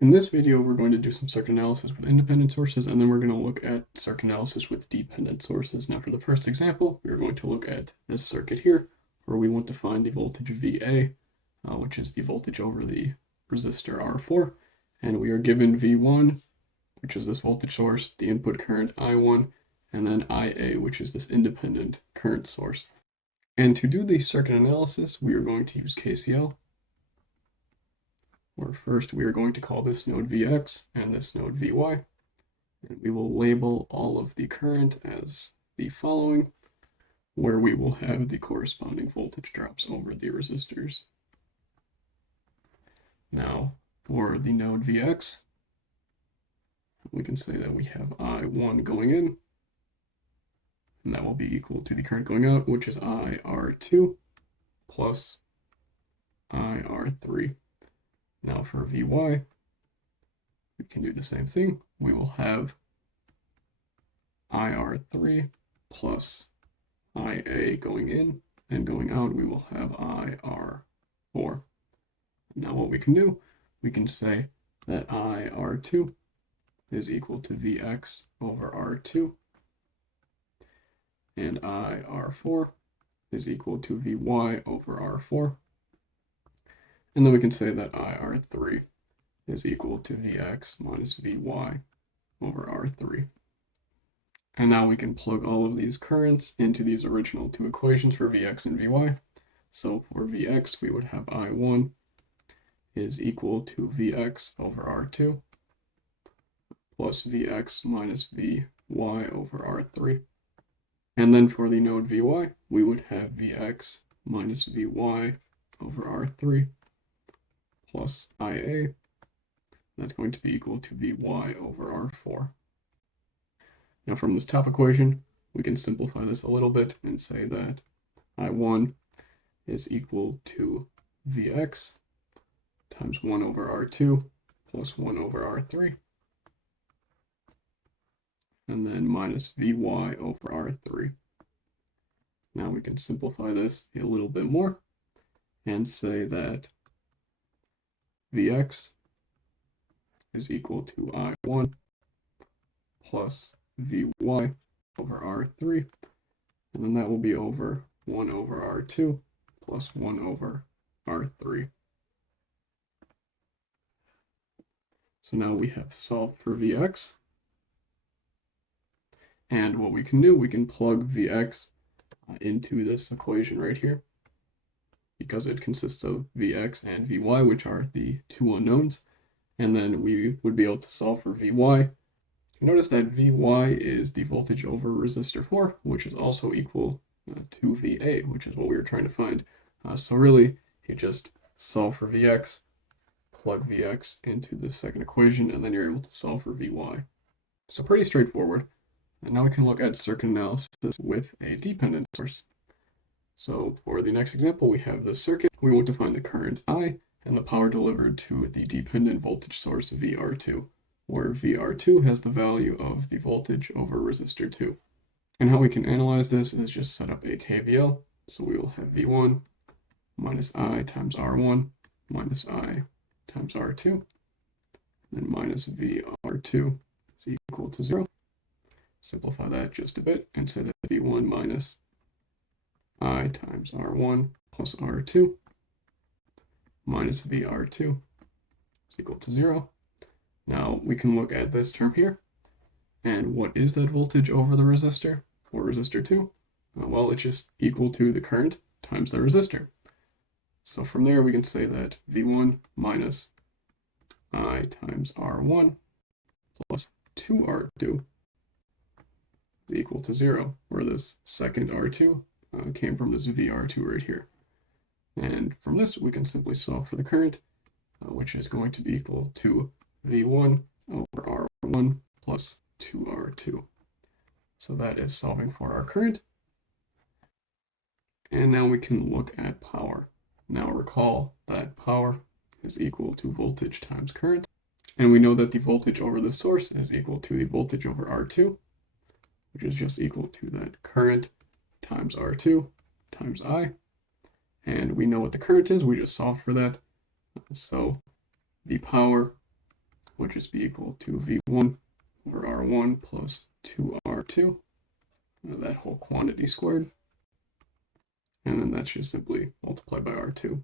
In this video, we're going to do some circuit analysis with independent sources, and then we're going to look at circuit analysis with dependent sources. Now, for the first example, we're going to look at this circuit here, where we want to find the voltage VA, which is the voltage over the resistor R4, and we are given V1, which is this voltage source, the input current I1, and then IA, which is this independent current source. And to do the circuit analysis, we are going to use KCL. Where first we are going to call this node Vx and this node Vy, and we will label all of the current as the following, where we will have the corresponding voltage drops over the resistors. Now, for the node Vx, we can say that we have I1 going in, and that will be equal to the current going out, which is IR2 plus IR3. Now for Vy, we can do the same thing. We will have IR3 plus IA going in, and going out we will have IR4. Now what we can do, we can say that IR2 is equal to Vx over R2, and IR4 is equal to Vy over R4. And then we can say that IR3 is equal to Vx minus Vy over R3. And now we can plug all of these currents into these original two equations for Vx and Vy. So for Vx, we would have I1 is equal to Vx over R2 plus Vx minus Vy over R3. And then for the node Vy, we would have Vx minus Vy over R3 plus IA, that's going to be equal to Vy over R4. Now from this top equation, we can simplify this a little bit and say that I1 is equal to Vx times 1 over R2 plus 1 over R3, and then minus Vy over R3. Now we can simplify this a little bit more and say that Vx is equal to I1 plus Vy over R3, and then that will be over 1 over R2 plus 1 over R3. So now we have solved for Vx, and what we can do, we can plug Vx into this equation right here, because it consists of Vx and Vy, which are the two unknowns, and then we would be able to solve for Vy. Notice that Vy is the voltage over resistor 4, which is also equal to Va, which is what we were trying to find. So really, you just solve for Vx, plug Vx into the second equation, and then you're able to solve for Vy. So pretty straightforward. And now we can look at circuit analysis with a dependent source. So for the next example, we have this circuit. We want to find the current I and the power delivered to the dependent voltage source VR2, where VR2 has the value of the voltage over resistor 2. And how we can analyze this is just set up a KVL. So we will have V1 minus I times R1 minus I times R2, then minus VR2 is equal to 0. Simplify that just a bit and say that V1 minus I times R1 plus R2 minus VR2 is equal to 0. Now we can look at this term here. And what is that voltage over the resistor for resistor 2? Well, it's just equal to the current times the resistor. So from there we can say that V1 minus I times R1 plus 2R2 is equal to 0, where this second R2 came from this VR2 right here. And from this, we can simply solve for the current, which is going to be equal to V1 over R1 plus 2R2. So that is solving for our current. And now we can look at power. Now recall that power is equal to voltage times current. And we know that the voltage over the source is equal to the voltage over R2, which is just equal to that current times R2 times I. And we know what the current is, we just solved for that. So the power would just be equal to V1 over R1 plus 2R2, that whole quantity squared. And then that's just simply multiplied by R2.